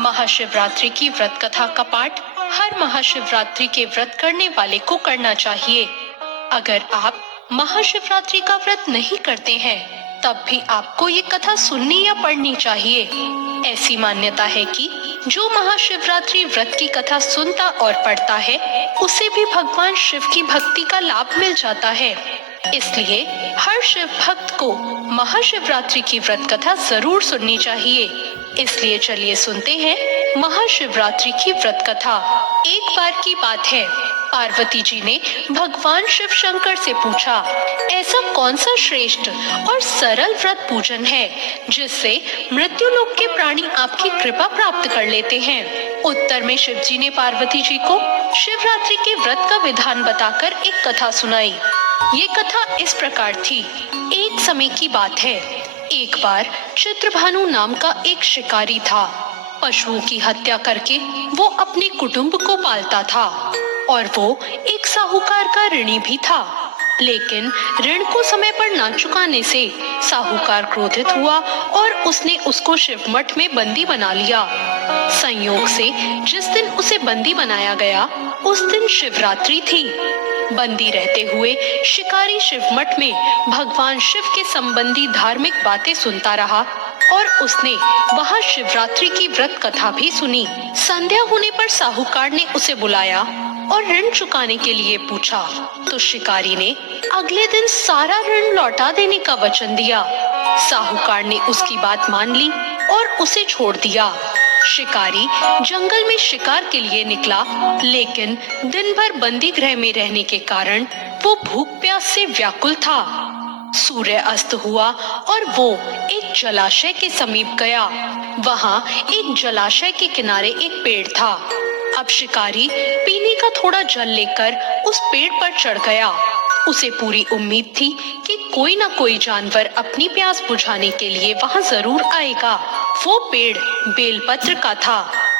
महाशिवरात्रि की व्रत कथा का पाठ हर महाशिवरात्रि के व्रत करने वाले को करना चाहिए। अगर आप महाशिवरात्रि का व्रत नहीं करते हैं, तब भी आपको ये कथा सुननी या पढ़नी चाहिए। ऐसी मान्यता है कि जो महाशिवरात्रि व्रत की कथा सुनता और पढ़ता है, उसे भी भगवान शिव की भक्ति का लाभ मिल जाता है। इसलिए हर शिव भक्त को महाशिवरात्रि की व्रत कथा जरूर सुननी चाहिए। इसलिए चलिए सुनते हैं महाशिवरात्रि की व्रत कथा। एक बार की बात है, पार्वती जी ने भगवान शिव शंकर से पूछा, ऐसा कौन सा श्रेष्ठ और सरल व्रत पूजन है जिससे मृत्यु लोक के प्राणी आपकी कृपा प्राप्त कर लेते हैं। उत्तर में शिव जी ने पार्वती जी को शिवरात्रि के व्रत का विधान बताकर एक कथा सुनाई। ये कथा इस प्रकार थी। एक समय की बात है, एक बार चित्रभानु नाम का एक शिकारी था। पशुओं की हत्या करके वो अपने कुटुंब को पालता था और वो एक साहूकार का ऋणी भी था। लेकिन ऋण को समय पर ना चुकाने से साहूकार क्रोधित हुआ और उसने उसको शिवमठ में बंदी बना लिया। संयोग से जिस दिन उसे बंदी बनाया गया, उस दिन शिवरात्रि थी। बंदी रहते हुए शिकारी शिवमठ में भगवान शिव के संबंधी धार्मिक बातें सुनता रहा और उसने वहां शिवरात्रि की व्रत कथा भी सुनी। संध्या होने पर साहूकार ने उसे बुलाया और ऋण चुकाने के लिए पूछा, तो शिकारी ने अगले दिन सारा ऋण लौटा देने का वचन दिया। साहूकार ने उसकी बात मान ली और उसे छोड़ दिया। शिकारी जंगल में शिकार के लिए निकला, लेकिन दिन भर बंदी गृह में रहने के कारण वो भूख प्यास से व्याकुल था। सूर्य अस्त हुआ और वो एक जलाशय के समीप गया। वहां एक जलाशय के किनारे एक पेड़ था। अब शिकारी पीने का थोड़ा जल लेकर उस पेड़ पर चढ़ गया। उसे पूरी उम्मीद थी कि कोई न कोई जानवर अपनी प्यास बुझाने के लिए वहां जरूर आएगा। वो पेड़ बेलपत्र का था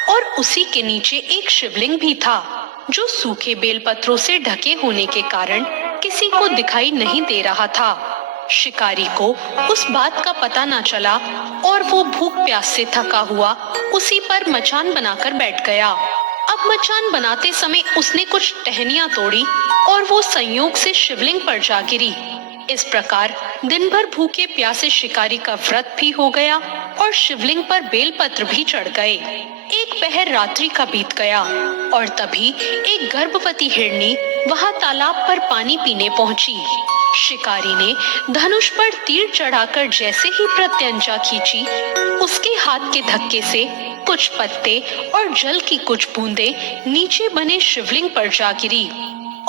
और उसी के नीचे एक शिवलिंग भी था, जो सूखे बेलपत्रों से ढके होने के कारण किसी को दिखाई नहीं दे रहा था। शिकारी को उस बात का पता न चला और वो भूख प्यास से थका हुआ उसी पर मचान बनाकर बैठ गया। अब मचान बनाते समय उसने कुछ टहनियां तोड़ी और वो संयोग से शिवलिंग पर जा गिरी। इस प्रकार दिन भर भूखे प्यासे शिकारी का व्रत भी हो गया और शिवलिंग पर बेलपत्र भी चढ़ गए। एक पहर रात्रि का बीत गया और तभी एक गर्भवती हिरनी वहां तालाब पर पानी पीने पहुंची। शिकारी ने धनुष पर तीर चढ़ाकर जैसे ही प्रत्यंचा खींची, उसके हाथ के धक्के से कुछ पत्ते और जल की कुछ बूंदें नीचे बने शिवलिंग पर जा गिरी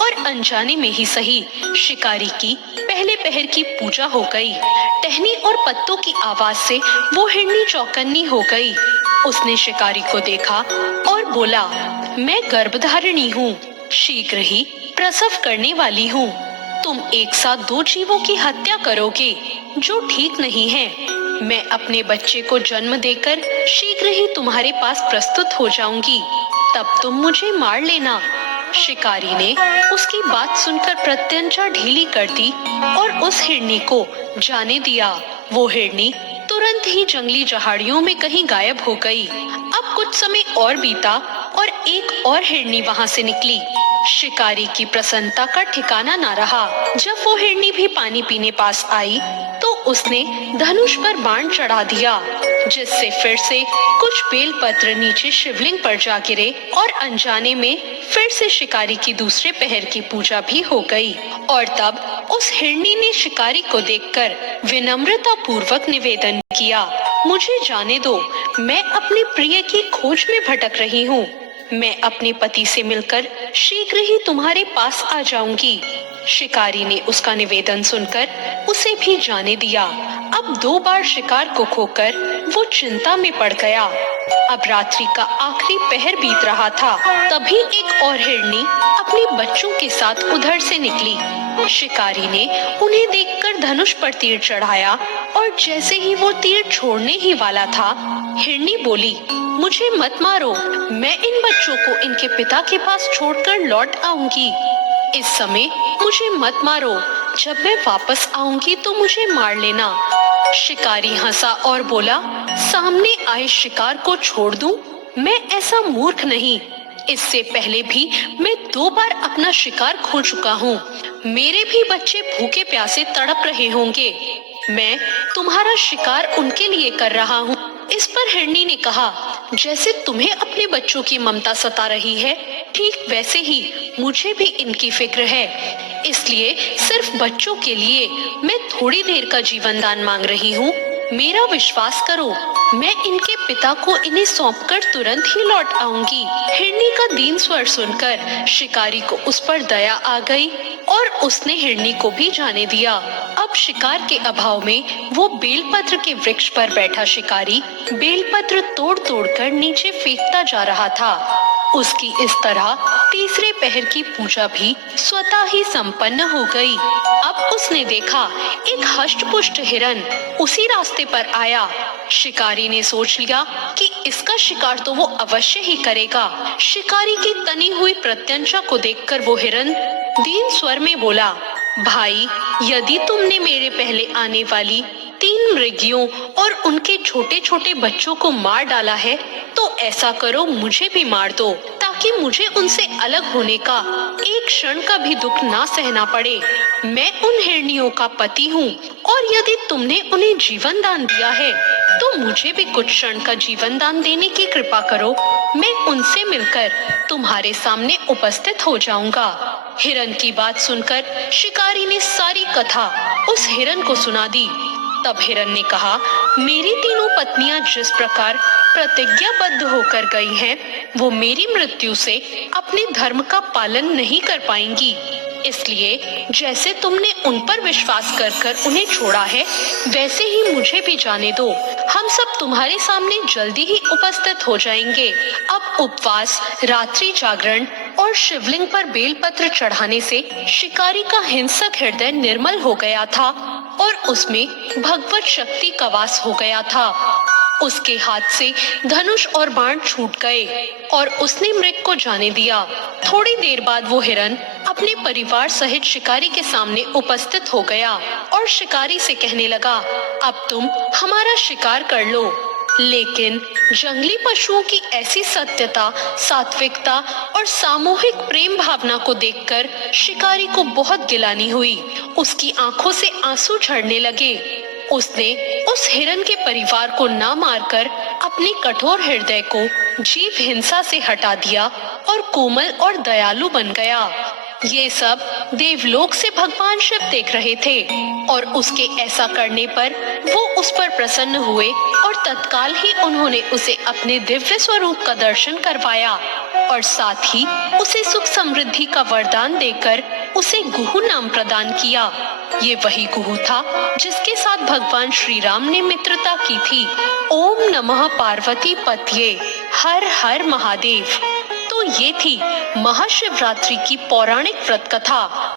और अनजाने में ही सही शिकारी की पहले पहर की पूजा हो गई। टहनी और पत्तों की आवाज से वो हिरनी चौकन्नी हो गई। उसने शिकारी को देखा और बोला, मैं गर्भधारिणी हूँ, शीघ्र ही प्रसव करने वाली हूँ। तुम एक साथ दो जीवों की हत्या करोगे, जो ठीक नहीं है। मैं अपने बच्चे को जन्म देकर शीघ्र ही तुम्हारे पास प्रस्तुत हो जाऊंगी, तब तुम मुझे मार लेना। शिकारी ने उसकी बात सुनकर प्रत्यंचा ढीली कर दी और उस हिरनी को जाने दिया। वो हिरनी तुरंत ही जंगली झाड़ियों में कहीं गायब हो गई। अब कुछ समय और बीता और एक और हिरनी वहां से निकली। शिकारी की प्रसन्नता का ठिकाना ना रहा। जब वो हिरनी भी पानी पीने पास आई, तो उसने धनुष पर बाण चढ़ा दिया, जिससे फिर से कुछ बेलपत्र नीचे शिवलिंग पर जा गिरे और अनजाने में फिर से शिकारी की दूसरे पहर की पूजा भी हो गई। और तब उस हिरनी ने शिकारी को देखकर विनम्रता पूर्वक निवेदन किया, मुझे जाने दो, मैं अपने प्रिय की खोज में भटक रही हूँ। मैं अपने पति से मिलकर शीघ्र ही तुम्हारे पास आ जाऊंगी। शिकारी ने उसका निवेदन सुनकर उसे भी जाने दिया। अब 2 बार शिकार को खोकर वो चिंता में पड़ गया। अब रात्रि का आखिरी पहर बीत रहा था। तभी एक और हिरनी अपने बच्चों के साथ उधर से निकली। शिकारी ने उन्हें देखकर धनुष पर तीर चढ़ाया और जैसे ही वो तीर छोड़ने ही वाला था, हिरनी बोली, मुझे मत मारो, मैं इन बच्चों को इनके पिता के पास छोड़कर लौट आऊंगी। इस समय मुझे मत मारो, जब मैं वापस आऊंगी तो मुझे मार लेना। शिकारी हंसा और बोला, सामने आए शिकार को छोड़ दूं? मैं ऐसा मूर्ख नहीं। इससे पहले भी मैं 2 बार अपना शिकार खो चुका हूँ। मेरे भी बच्चे भूखे प्यासे तड़प रहे होंगे। मैं तुम्हारा शिकार उनके लिए कर रहा हूँ। इस पर हिरनी ने कहा, जैसे तुम्हें अपने बच्चों की ममता सता रही है, ठीक वैसे ही मुझे भी इनकी फिक्र है। इसलिए सिर्फ बच्चों के लिए मैं थोड़ी देर का जीवन दान मांग रही हूँ। मेरा विश्वास करो, मैं इनके पिता को इन्हें सौंपकर तुरंत ही लौट आऊंगी। हिरनी का दीन स्वर सुनकर शिकारी को उस पर दया आ गई और उसने हिरनी को भी जाने दिया। अब शिकार के अभाव में वो बेलपत्र के वृक्ष पर बैठा शिकारी बेलपत्र तोड़ तोड़ कर नीचे फेंकता जा रहा था। उसकी इस तरह तीसरे पहर की पूजा भी स्वतः ही संपन्न हो गई। अब उसने देखा एक हष्ट-पुष्ट हिरन उसी रास्ते पर आया। शिकारी ने सोच लिया कि इसका शिकार तो वो अवश्य ही करेगा। शिकारी की तनी हुई प्रत्यंचा को देखकर वो हिरन दीन स्वर में बोला, भाई, यदि तुमने मेरे पहले आने वाली 3 मृगियों और उनके छोटे छोटे बच्चों को मार डाला है, तो ऐसा करो, मुझे भी मार दो, ताकि मुझे उनसे अलग होने का एक क्षण का भी दुख ना सहना पड़े। मैं उन हिरनियों का पति हूँ और यदि तुमने उन्हें जीवन दान दिया है, तो मुझे भी कुछ क्षण का जीवन दान देने की कृपा करो। मैं उनसे मिलकर तुम्हारे सामने उपस्थित हो जाऊंगा। हिरन की बात सुनकर शिकारी ने सारी कथा उस हिरन को सुना दी। तब हिरन ने कहा, मेरी तीनों पत्नियां जिस प्रकार प्रतिज्ञाबद्ध होकर गई हैं, वो मेरी मृत्यु से अपने धर्म का पालन नहीं कर पाएंगी। इसलिए जैसे तुमने उन पर विश्वास कर कर उन्हें छोड़ा है, वैसे ही मुझे भी जाने दो। हम सब तुम्हारे सामने जल्दी ही उपस्थित हो जाएंगे। अब उपवास, रात्रि जागरण और शिवलिंग पर बेलपत्र चढ़ाने से शिकारी का हिंसक हृदय निर्मल हो गया था और उसमें भगवत शक्ति का वास हो गया था। उसके हाथ से धनुष और बाण छूट गए और उसने मृग को जाने दिया। थोड़ी देर बाद वो हिरन अपने परिवार सहित शिकारी के सामने उपस्थित हो गया और शिकारी से कहने लगा, अब तुम हमारा शिकार कर लो। लेकिन जंगली पशुओं की ऐसी सत्यता, सात्विकता और सामूहिक प्रेम भावना को देखकर शिकारी को बहुत गिलानी हुई। उसकी आंखों से आंसू झड़ने लगे। उसने उस हिरन के परिवार को ना मारकर अपने कठोर हृदय को जीव हिंसा से हटा दिया और कोमल और दयालु बन गया। ये सब देवलोक से भगवान शिव देख रहे थे और उसके ऐसा करने पर वो उस पर प्रसन्न हुए और तत्काल ही उन्होंने उसे अपने दिव्य स्वरूप का दर्शन करवाया और साथ ही उसे सुख समृद्धि का वरदान देकर उसे गुहु नाम प्रदान किया। ये वही गुहु था जिसके साथ भगवान श्री राम ने मित्रता की थी। ओम नमः पार्वती पतये, हर हर महादेव। तो ये थी महाशिवरात्रि की पौराणिक व्रत कथा।